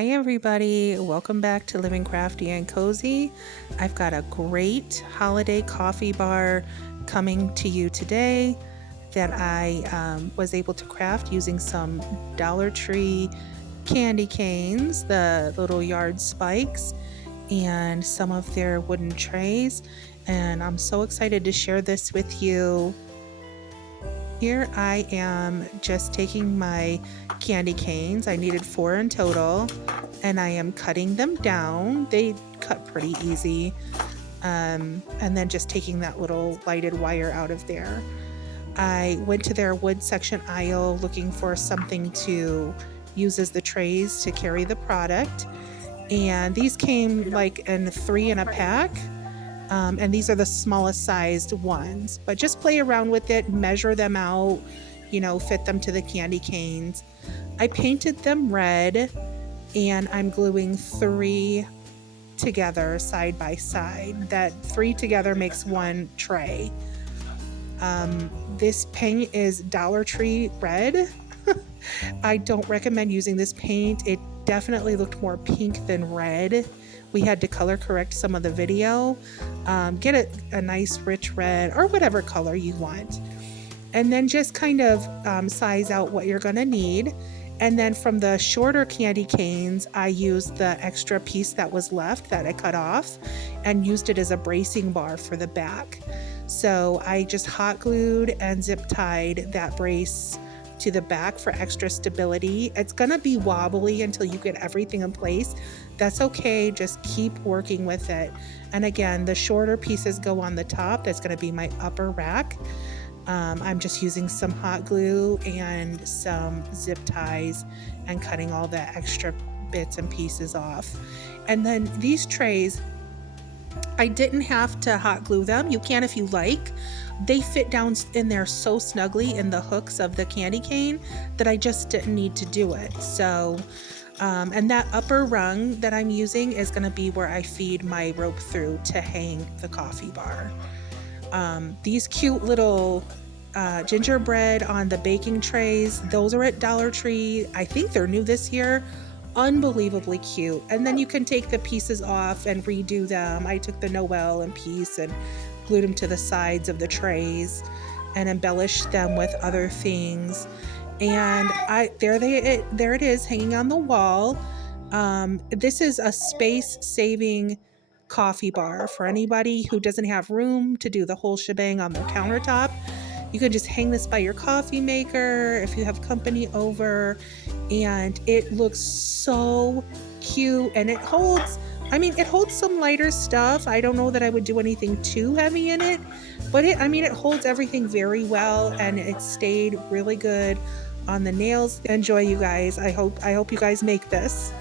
Hi everybody, welcome back to Living Crafty and Cozy. I've got a great holiday coffee bar coming to you today that I was able to craft using some Dollar Tree candy canes, the little yard spikes, and some of their wooden trays. And I'm so excited to share this with you. Here I am just taking my candy canes. I needed 4 in total, and I am cutting them down. They cut pretty easy. And then just taking that little lighted wire out of there. I went to their wood section aisle looking for something to use as the trays to carry the product. And these came like in 3 in a pack. And these are the smallest sized ones, but just play around with it, measure them out, fit them to the candy canes. I painted them red, and I'm gluing 3 together side by side. That 3 together makes one tray. This paint is Dollar Tree red. I don't recommend using this paint. It definitely looked more pink than red. We had to color correct some of the video. Get a nice rich red or whatever color you want. And then just kind of size out what you're gonna need. And then from the shorter candy canes, I used the extra piece that was left that I cut off and used it as a bracing bar for the back. So I just hot glued and zip tied that brace to the back for extra stability. It's gonna be wobbly until you get everything in place. That's okay, just keep working with it. And again, the shorter pieces go on the top. That's gonna be my upper rack. I'm just using some hot glue and some zip ties and cutting all the extra bits and pieces off. And then these trays, I didn't have to hot glue them. You can if you like. They fit down in there so snugly in the hooks of the candy cane that I just didn't need to do it. So, and that upper rung that I'm using is going to be where I feed my rope through to hang the coffee bar. These cute little gingerbread on the baking trays, those are at Dollar Tree. I think they're new this year. Unbelievably cute. And then you can take the pieces off and redo them. I took the Noel and piece and glued them to the sides of the trays and embellished them with other things. And there it is hanging on the wall. This is a space-saving coffee bar for anybody who doesn't have room to do the whole shebang on their countertop. You can just hang this by your coffee maker if you have company over, and it looks so cute. And it holds some lighter stuff. I don't know that I would do anything too heavy in it, but it holds everything very well, and it stayed really good on the nails. Enjoy, you guys. I hope you guys make this.